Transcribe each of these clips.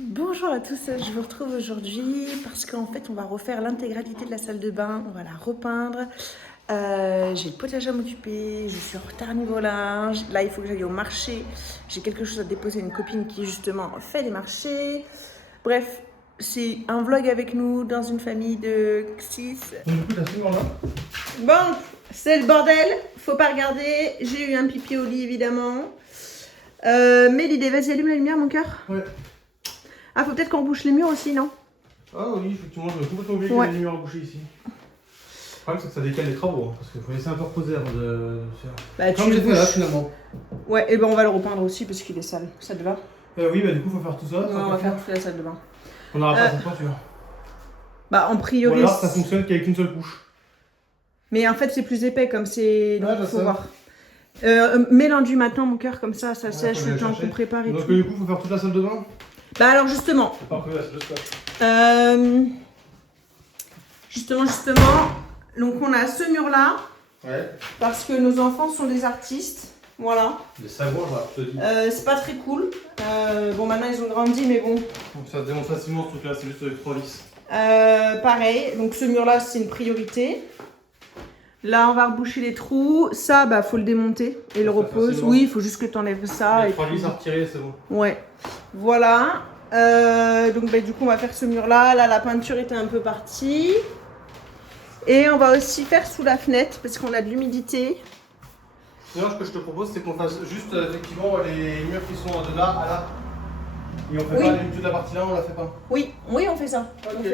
Bonjour à tous, je vous retrouve aujourd'hui parce qu'en fait on va refaire l'intégralité de la salle de bain, on va la repeindre. J'ai le potage à m'occuper, je suis en retard niveau linge, là il faut que j'aille au marché, j'ai quelque chose à déposer à une copine qui justement fait les marchés. Bref, c'est un vlog avec nous dans une famille de 6. Donc, du coup, t'as ce là. Bon, c'est le bordel, faut pas regarder, j'ai eu un pipi au lit évidemment. Mais l'idée, vas-y allume la lumière mon cœur. Ouais. Ah, faut peut-être qu'on bouche les murs aussi, non? Ah oui, effectivement, j'avais complètement oublié Ouais. qu'il y avait des lumières bouchées ici. Le problème, c'est que ça décale les travaux, hein, parce qu'il faut laisser un peu reposer avant de faire. Bah, Comme j'ai fait là, finalement. Ouais, et ben on va le repeindre aussi parce qu'il est sale. Ça te va? Oui, bah du coup, faut faire tout ça. Ouais, on va faire toute la salle de bain. On n'aura pas cette peinture. Bah, en Ou priori. alors, ça fonctionne qu'avec une seule couche. Mais en fait, c'est plus épais comme c'est. Ouais, Donc, je faut sais. voir. Mets l'enduit maintenant, mon cœur, comme ça Ouais, sèche faut le aller temps chercher. qu'on prépare et Donc, tout. du coup, faut faire toute la salle de bain. Bah, alors, justement. C'est pas prévu, c'est juste Justement. Donc, on a ce mur-là. Ouais. Parce que nos enfants sont des artistes. Voilà. Des sabots, je te dis. C'est pas très cool. Bon, maintenant, ils ont grandi, mais bon. Donc, ça se démonte facilement ce truc là, c'est juste avec 3 vis. Pareil, donc ce mur là c'est une priorité. Là on va reboucher les trous. Ça bah faut le démonter et le repose. facilement. Oui, il faut juste que tu enlèves ça. Les Et 3 puis... vis à retirer, c'est bon. Ouais, voilà. Donc bah, du coup on va faire ce mur là. Là la peinture était un peu partie. Et on va aussi faire sous la fenêtre parce qu'on a de l'humidité. Sinon, ce que je te propose, c'est qu'on fasse juste effectivement les murs qui sont de là à là. Et on fait Oui. pas toute la partie là, on la fait pas. Oui, on fait ça. Ok,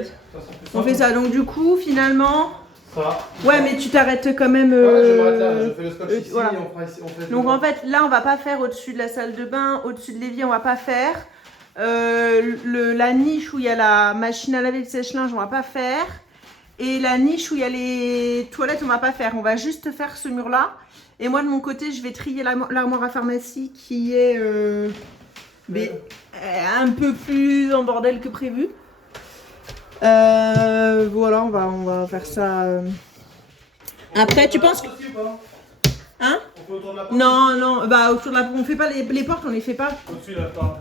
On fait ça. Donc du coup finalement... Ça va. Ouais mais tu t'arrêtes quand même... Ouais, je m'arrête là, je fais le scotch ici voilà. et on fera ici. On fait Donc en fait, là, on va pas faire au-dessus de la salle de bain, au-dessus de l'évier, on va pas faire. La niche où il y a la machine à laver, le sèche-linge, on va pas faire. Et la niche où il y a les toilettes, on va pas faire. On va juste faire ce mur-là. Et moi, de mon côté, je vais trier l'armoire à pharmacie qui est un peu plus en bordel que prévu. Voilà, on va faire ça. Après, tu penses que... Hein? On fait autour de la porte. Non, bah autour de la... On fait pas les portes, on les fait pas. Au-dessus là, pas.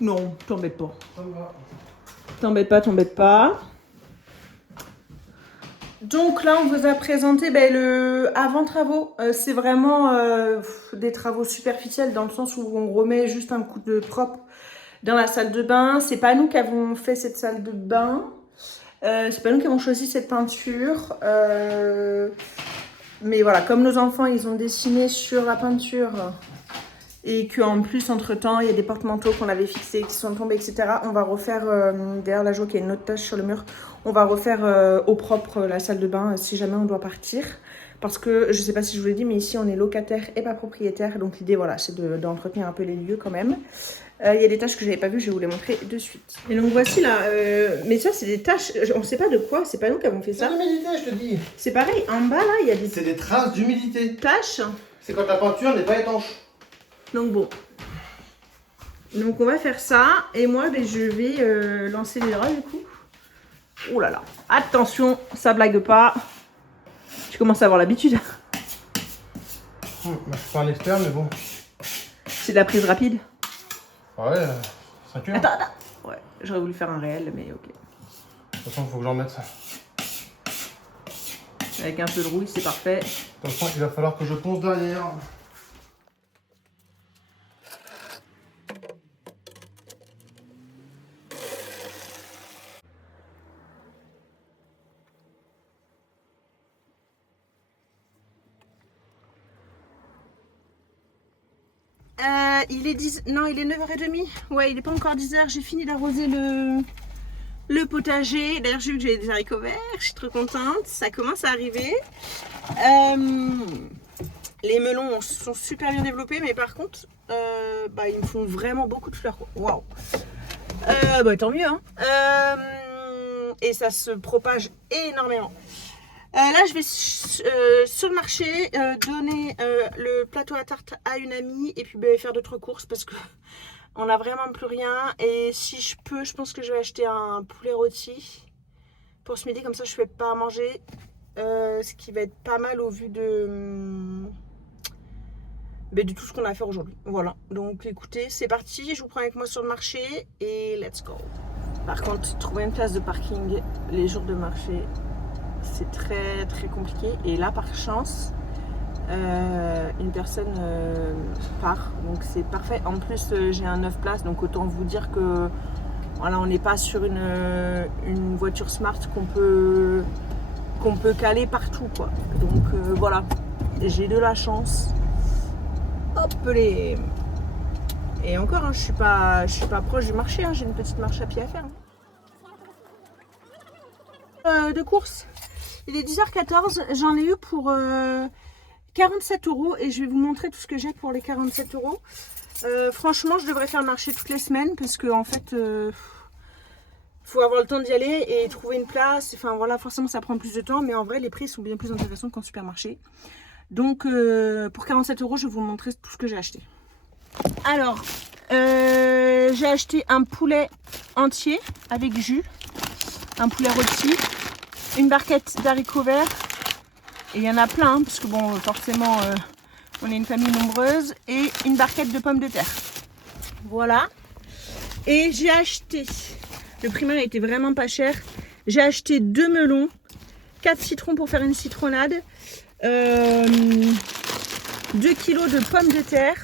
Non, t'embête pas. Ça me va. T'embête pas. Donc là, on vous a présenté le avant travaux. C'est vraiment des travaux superficiels dans le sens où on remet juste un coup de propre dans la salle de bain. C'est pas nous qui avons fait cette salle de bain. C'est pas nous qui avons choisi cette peinture. Mais voilà, comme nos enfants, ils ont dessiné sur la peinture et qu'en plus, entre-temps, il y a des porte-manteaux qu'on avait fixés, qui sont tombés, etc. On va refaire, d'ailleurs, là, je vois qu'il y a une autre tache sur le mur. On va refaire au propre la salle de bain si jamais on doit partir. Parce que, je sais pas si je vous l'ai dit, mais ici, on est locataire et pas propriétaire. Donc l'idée, voilà, c'est d'entretenir un peu les lieux quand même. Il y a des tâches que j'avais pas vues, je vais vous les montrer de suite. Et donc voici là, mais ça c'est des tâches, on sait pas de quoi, c'est pas nous qui avons fait C'est ça. l'humidité, je te dis. C'est pareil, en bas là, il y a des C'est des traces d'humidité. taches. C'est quand la peinture n'est pas étanche. Donc bon. Donc on va faire ça. Et moi je vais lancer les draps du coup. Oh là là. Attention, ça blague pas. Tu commences à avoir l'habitude. Je suis pas un expert, mais bon. C'est de la prise rapide. Ouais, 5 heures. Attends. Ouais, j'aurais voulu faire un réel, mais ok. De toute façon, il faut que j'en mette ça. Avec un peu de rouille, c'est parfait. De toute façon, il va falloir que je ponce derrière. Il est 10... Non, il est 9h30. Ouais, il est pas encore 10h. J'ai fini d'arroser le potager. D'ailleurs, j'ai vu que j'avais des haricots verts. Je suis trop contente. Ça commence à arriver. Les melons sont super bien développés, mais par contre, ils me font vraiment beaucoup de fleurs. Waouh. Tant mieux. Hein. Et ça se propage énormément. Là, je vais sur le marché donner le plateau à tarte à une amie et puis faire d'autres courses parce que on n'a vraiment plus rien. Et si je peux, je pense que je vais acheter un poulet rôti pour ce midi, comme ça je fais pas à manger. Ce qui va être pas mal au vu de de tout ce qu'on a à faire aujourd'hui. Voilà, donc écoutez, c'est parti, je vous prends avec moi sur le marché et let's go. Par contre, trouver une place de parking les jours de marché, c'est très très compliqué. Et là, par chance, une personne part, donc c'est parfait. En plus, j'ai un 9 places, donc autant vous dire que voilà, on n'est pas sur une voiture smart qu'on peut caler partout, quoi. Donc voilà, j'ai de la chance. Hop les. Et encore, hein, je suis pas proche du marché, hein, j'ai une petite marche à pied à faire. De course, il est 10h14, j'en ai eu pour 47 € et je vais vous montrer tout ce que j'ai pour les 47 €. Franchement, je devrais faire le marché toutes les semaines parce que en fait, faut avoir le temps d'y aller et trouver une place. Enfin voilà, forcément ça prend plus de temps, mais en vrai les prix sont bien plus intéressants qu'en supermarché. Donc pour 47 €, je vais vous montrer tout ce que j'ai acheté. Alors, j'ai acheté un poulet entier avec jus, un poulet rôti, une barquette d'haricots verts, et il y en a plein, hein, parce que bon, forcément, on est une famille nombreuse, et une barquette de pommes de terre. Voilà. Et j'ai acheté, le primaire était vraiment pas cher, j'ai acheté 2 melons, 4 citrons pour faire une citronnade, 2 kilos de pommes de terre,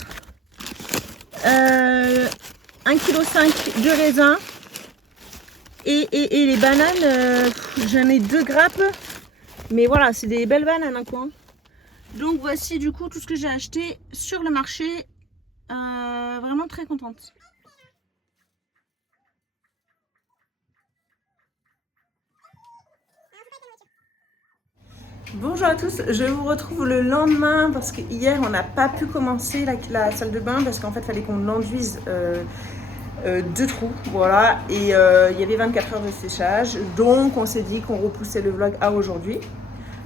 1,5 kg de raisin et les bananes, j'en ai 2 grappes, mais voilà, c'est des belles bananes hein, quoi. Donc voici du coup tout ce que j'ai acheté sur le marché, vraiment très contente. Bonjour à tous, je vous retrouve le lendemain parce que hier on n'a pas pu commencer la salle de bain parce qu'en fait il fallait qu'on enduise 2 trous, voilà, et il y avait 24 heures de séchage, donc on s'est dit qu'on repoussait le vlog à aujourd'hui.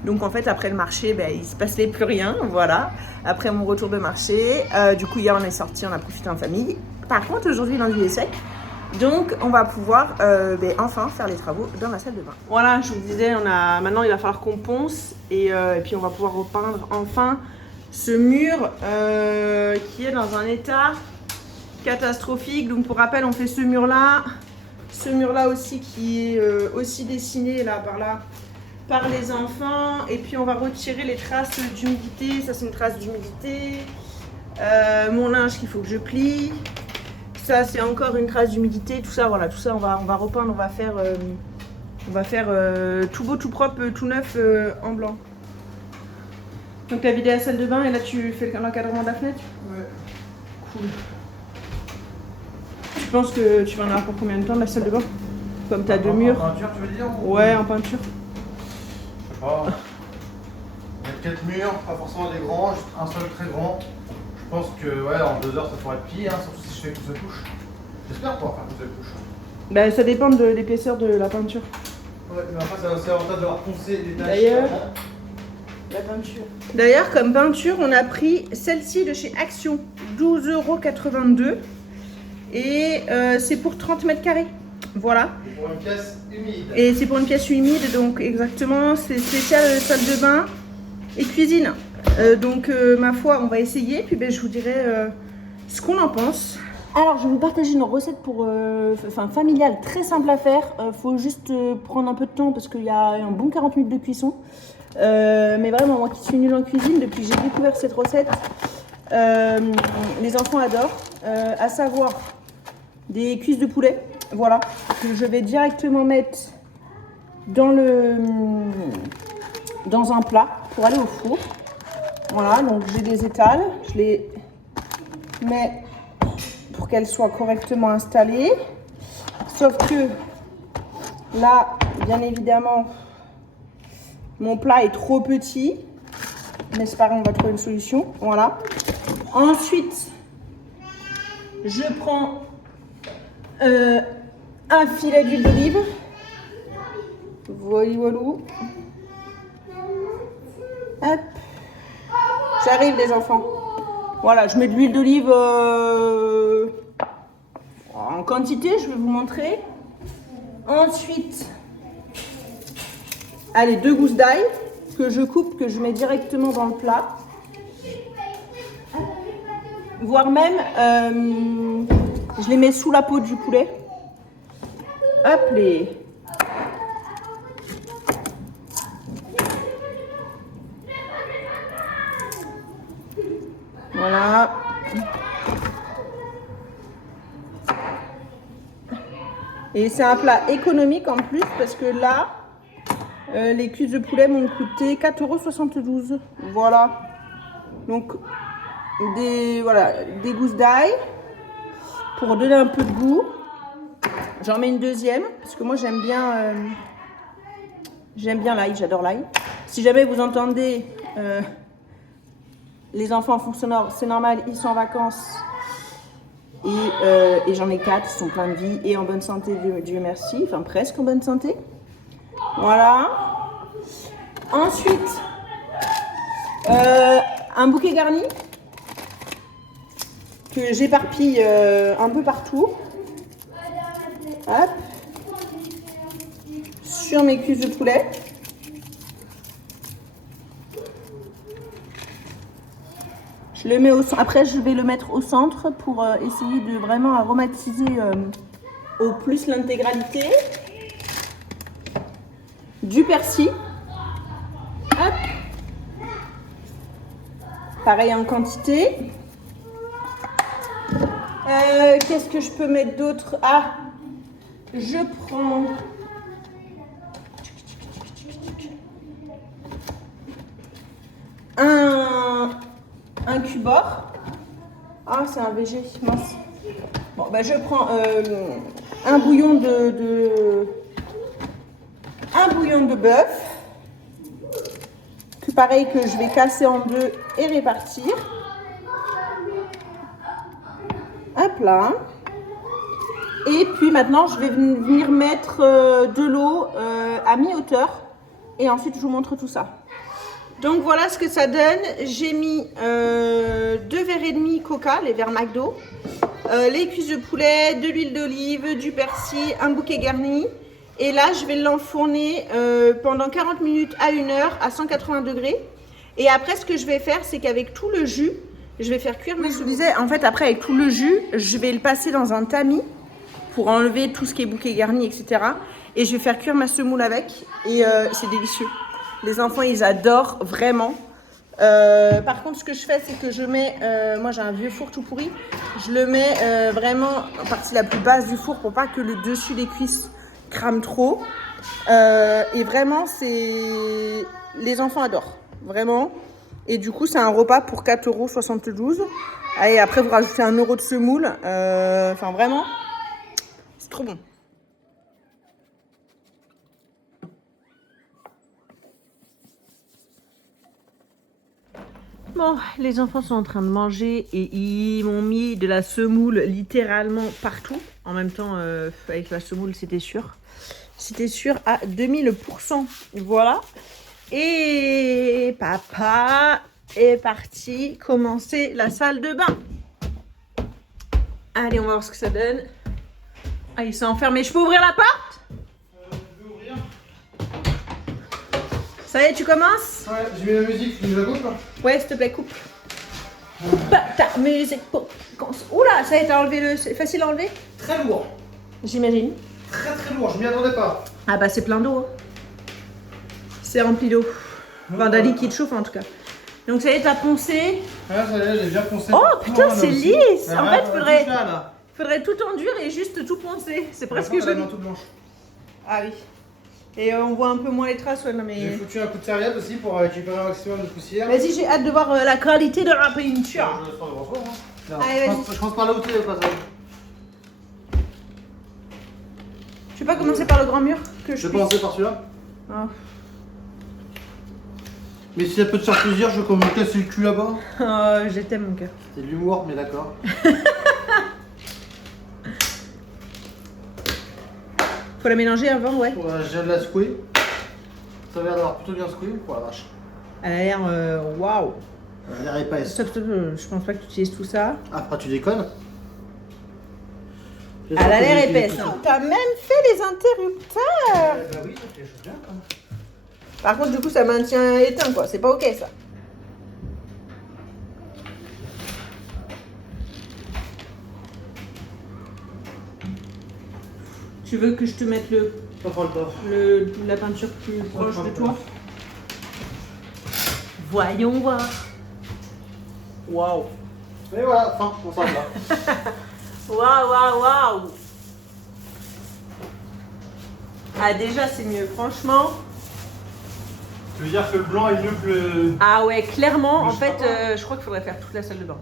Donc en fait après le marché, ben, il se passait plus rien, voilà, après mon retour de marché, du coup hier on est sorti, on a profité en famille. Par contre aujourd'hui l'enduit est sec. Donc on va pouvoir enfin faire les travaux dans la salle de bain. Voilà, je vous disais, maintenant il va falloir qu'on ponce et puis on va pouvoir repeindre enfin ce mur qui est dans un état catastrophique. Donc pour rappel, on fait ce mur là aussi qui est aussi dessiné là par les enfants, et puis on va retirer les traces d'humidité. Ça c'est une trace d'humidité, mon linge qu'il faut que je plie. Ça c'est encore une trace d'humidité, tout ça voilà, tout ça on va repeindre, on va faire tout beau, tout propre, tout neuf en blanc. Donc tu as vidé la salle de bain et là tu fais l'encadrement de la fenêtre? Ouais. Cool. Tu penses que tu vas en avoir pour combien de temps de la salle de bain? Comme tu as 2 murs. En peinture tu veux dire? Ouais, en peinture. Je sais pas. Il y a 4 murs, pas forcément des grands, juste un seul très grand. Je pense que ouais, en 2 heures ça pourrait être plié, hein, surtout si je fais qu'une seule couche. J'espère pouvoir faire qu'une seule couche. Bah, ça dépend de l'épaisseur de la peinture. Ouais, mais après c'est l'avantage d'avoir poncé les tâches. D'ailleurs, la peinture. D'ailleurs, comme peinture, on a pris celle-ci de chez Action, 12,82 € et c'est pour 30 mètres carrés. Voilà. Et pour une pièce humide. Et c'est pour une pièce humide, donc exactement, c'est spécial salle de bain et cuisine. Donc ma foi, on va essayer, puis je vous dirai ce qu'on en pense. Alors je vais vous partager une recette pour familiale, très simple à faire. Faut juste prendre un peu de temps parce qu'il y a un bon 40 minutes de cuisson. Mais vraiment, moi qui suis nulle en cuisine, depuis que j'ai découvert cette recette, les enfants adorent. À savoir des cuisses de poulet, voilà, que je vais directement mettre dans un plat pour aller au four. Voilà, donc j'ai des étals, je les mets pour qu'elles soient correctement installées. Sauf que là, bien évidemment, mon plat est trop petit. Mais c'est pas grave, on va trouver une solution. Voilà. Ensuite, je prends un filet d'huile d'olive. Voilà, voilà. Hop. J'arrive les enfants. Voilà, je mets de l'huile d'olive en quantité, je vais vous montrer. Ensuite, allez, 2 gousses d'ail que je coupe, que je mets directement dans le plat. voire même, je les mets sous la peau du poulet. Hop les. Voilà. Et c'est un plat économique en plus parce que là, les cuisses de poulet m'ont coûté 4,72 €. Voilà. Donc, des gousses d'ail pour donner un peu de goût. J'en mets une deuxième parce que moi j'aime bien l'ail, j'adore l'ail. Si jamais vous entendez les enfants font sonore, c'est normal, ils sont en vacances. Et j'en ai 4, ils sont pleins de vie et en bonne santé, Dieu merci, enfin presque en bonne santé. Voilà. Ensuite, un bouquet garni que j'éparpille un peu partout. Hop. Sur mes cuisses de poulet. Je le mets après, je vais le mettre au centre pour essayer de vraiment aromatiser au plus l'intégralité. Du persil. Hop. Pareil en quantité. Qu'est-ce que je peux mettre d'autre? Ah, je prends un cubord. Ah, c'est un végé, mince. Bon, ben je prends un bouillon de bœuf. Que pareil, que je vais casser en deux et répartir. Hop là. Et puis maintenant, je vais venir mettre de l'eau à mi-hauteur. Et ensuite, je vous montre tout ça. Donc voilà ce que ça donne. J'ai mis 2 verres et demi Coca, les verres McDo, les cuisses de poulet, de l'huile d'olive, du persil, un bouquet garni. Et là, je vais l'enfourner pendant 40 minutes à 1 heure à 180 degrés. Et après, ce que je vais faire, c'est qu'avec tout le jus, je vais faire cuire. Je vous disais, en fait, après, avec tout le jus, je vais le passer dans un tamis pour enlever tout ce qui est bouquet garni, etc. Et je vais faire cuire ma semoule avec. Et c'est délicieux. Les enfants, ils adorent vraiment. Par contre, ce que je fais, c'est que je mets... moi, j'ai un vieux four tout pourri. Je le mets vraiment en partie la plus basse du four pour pas que le dessus des cuisses crame trop. Et vraiment, les enfants adorent. Vraiment. Et du coup, c'est un repas pour 4,72 €. Et après, vous rajoutez 1 € de semoule. Enfin, vraiment, c'est trop bon. Bon, les enfants sont en train de manger et ils m'ont mis de la semoule littéralement partout. En même temps, avec la semoule, c'était sûr. C'était sûr à 2000%. Voilà. Et papa est parti commencer la salle de bain. Allez, on va voir ce que ça donne. Ah, il s'est enfermé. Je peux ouvrir la porte? Je peux ouvrir. Ça y est, tu commences? Ouais, j'ai mis la musique, tu la coupes? Ouais, s'il te plaît, coupe. Pas ta musique pour... Oula, ça y est, t'as enlevé le... C'est facile à enlever? Très lourd. J'imagine. Très très lourd, je m'y attendais pas. Ah bah c'est plein d'eau. Hein. C'est rempli d'eau. Enfin, d'un liquide chauffe en tout cas. Donc ça y est, t'as poncé. Ah, ça y est, j'ai bien poncé. Oh putain, c'est lisse. En fait, faudrait tout enduire et juste tout poncer. C'est presque joli. toute blanche. Ah oui. Et on voit un peu moins les traces. Ouais, non, mais... J'ai foutu un coup de serviette aussi pour récupérer un maximum de poussière. Vas-y, j'ai hâte de voir la qualité de la peinture. Je le sens devant toi. Hein. Allez, Je pense par là où tu es au passage. Tu veux pas commencer par le grand mur que Je vais commencer par celui-là. Oh. Mais si ça peut te faire plaisir, je vais me casser le cul là-bas. Oh, je t'aime mon cœur. C'est de l'humour, mais d'accord. Faut la mélanger avant, ouais. Ouais, je viens de la secouer. Ça a l'air d'avoir plutôt bien secoué. Oh la vache. Elle a l'air waouh. Elle a l'air épaisse. Stop, je pense pas que tu utilises tout ça. Après, tu déconnes. Elle a l'air épaisse. Hein. T'as même fait les interrupteurs. Bah oui, ça fait les choses bien. Hein. Par contre, du coup, ça maintient éteint, quoi. C'est pas ok, ça. Tu veux que je te mette Pas trop le temps. la peinture plus proche de toi? Voyons voir. Waouh. Et voilà, fin, on s'arrête là. Waouh. Ah déjà c'est mieux, franchement. Tu veux dire que le blanc est mieux que le... Ah ouais, clairement, Mais en je fait, sais pas. je crois qu'il faudrait faire toute la salle de bain.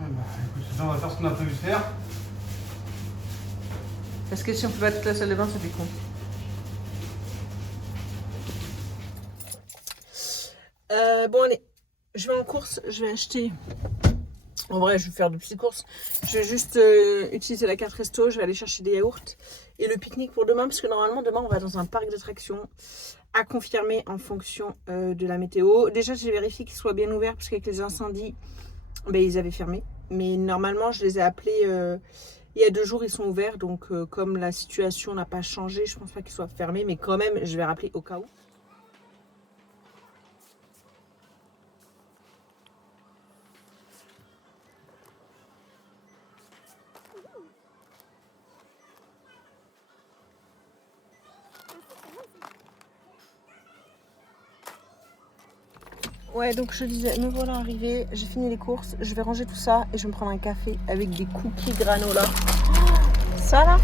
Ah bah écoute, ça, on va faire ce qu'on a prévu de faire. Parce que si on fait pas toute la salle de bain, ça fait con. Bon allez, je vais en course, je vais acheter... En vrai, je vais faire de petites courses. Je vais juste utiliser la carte resto, je vais aller chercher des yaourts et le pique-nique pour demain, parce que normalement demain on va dans un parc d'attractions à confirmer en fonction de la météo. Déjà j'ai vérifié qu'il soit bien ouvert, parce qu'avec les incendies, ben, ils avaient fermé. Mais normalement je les ai appelés il y a 2 jours, ils sont ouverts. Donc comme la situation n'a pas changé, je pense pas qu'ils soient fermés, mais quand même je vais rappeler au cas où. Ouais, donc je disais, me voilà arrivée, j'ai fini les courses, je vais ranger tout ça et je vais me prendre un café avec des cookies granola. Ça là,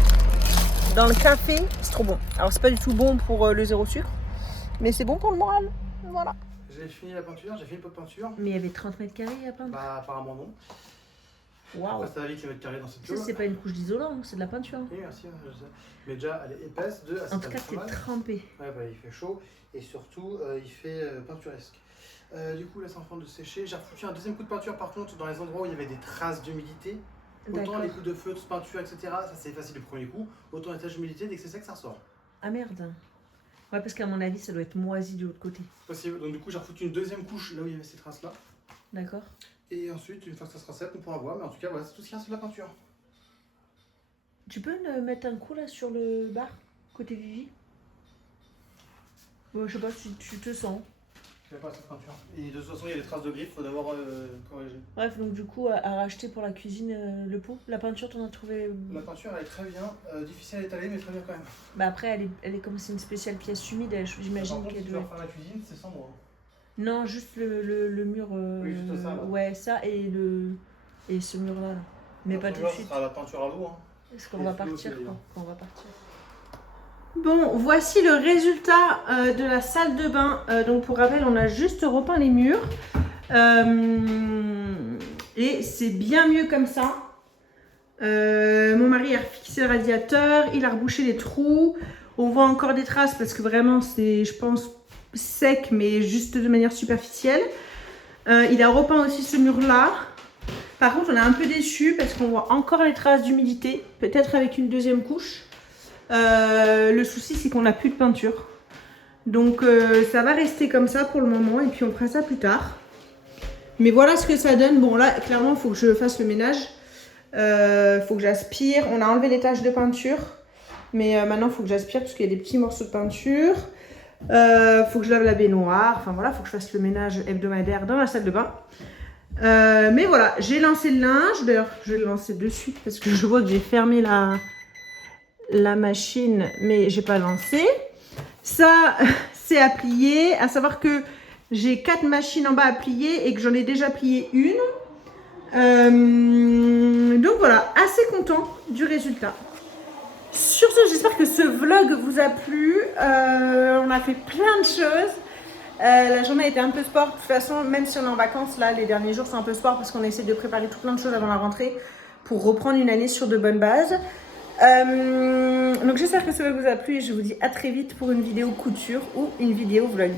dans le café, c'est trop bon. Alors c'est pas du tout bon pour le 0 sucre, mais c'est bon pour le moral. Voilà. J'ai fini la peinture, j'ai fini le pot de peinture. Mais il y avait 30 mètres carrés à peindre. Bah apparemment non. Waouh. Après ça va vite les mètres carrés dans cette Ça, queue. c'est pas une couche d'isolant, c'est de la peinture. Oui, merci, je sais. Mais déjà, elle est épaisse. En tout cas, c'est trempé. Ouais, bah, il fait chaud et surtout, il fait peinturesque. Du coup, là, c'est en train de sécher. J'ai refoutu un deuxième coup de peinture, par contre, dans les endroits où il y avait des traces d'humidité. Autant les coups de feu, de peinture, etc., ça c'est facile le premier coup. Autant les taches d'humidité, dès que c'est sec, ça ressort. Ah merde. Ouais, parce qu'à mon avis, ça doit être moisi de l'autre côté. Possible. Donc, du coup, j'ai refoutu une deuxième couche là où il y avait ces traces-là. D'accord. Et ensuite, une fois que ça sera sec, on pourra voir. Mais en tout cas, voilà, c'est tout ce qu'il y a sur la peinture. Tu peux me mettre un coup là sur le bar, côté Vivi? Je sais pas si tu te sens. Il n'y a pas cette peinture. Et de toute façon, il y a des traces de griffes, il faut d'abord corriger. Bref, donc du coup, à racheter pour la cuisine le pot. La peinture, t'en as trouvé. La peinture, elle est très bien. Difficile à étaler, mais très bien quand même. Bah après, elle est comme c'est une spéciale pièce humide, j'imagine Par contre, qu'elle si tu doit. veux refaire la cuisine, c'est sans moi. Non, juste le mur. Oui, juste ça, là. Ouais, ça et ce mur-là. Mais pas tout de suite. Ce sera la peinture à l'eau. Hein. Est-ce qu'on Et va le flou partir aussi, quoi. d'ailleurs. On va partir. Bon, voici le résultat de la salle de bain. Donc pour rappel, on a juste repeint les murs. Et c'est bien mieux comme ça. Mon mari a refixé le radiateur, il a rebouché les trous. On voit encore des traces parce que vraiment c'est, je pense, sec, mais juste de manière superficielle. Il a repeint aussi ce mur-là. Par contre, on est un peu déçus parce qu'on voit encore les traces d'humidité, peut-être avec une deuxième couche. Le souci, c'est qu'on n'a plus de peinture. Donc, ça va rester comme ça pour le moment et puis on fera ça plus tard. Mais voilà ce que ça donne. Bon, là, clairement, il faut que je fasse le ménage. Faut que j'aspire. On a enlevé les taches de peinture. Mais maintenant, il faut que j'aspire parce qu'il y a des petits morceaux de peinture. Faut que je lave la baignoire. Enfin, voilà, il faut que je fasse le ménage hebdomadaire dans la salle de bain. Mais voilà, j'ai lancé le linge. D'ailleurs, je vais le lancer de suite parce que je vois que j'ai fermé la machine, mais j'ai pas lancé. Ça, c'est à plier. À savoir que j'ai 4 machines en bas à plier et que j'en ai déjà plié une. Donc voilà, assez content du résultat. Sur ce, j'espère que ce vlog vous a plu. On a fait plein de choses. La journée a été un peu sport. De toute façon, même si on est en vacances, là, les derniers jours sont un peu sport parce qu'on essaie de préparer tout plein de choses avant la rentrée pour reprendre une année sur de bonnes bases. Donc j'espère que ça vous a plu et je vous dis à très vite pour une vidéo couture ou une vidéo vlog.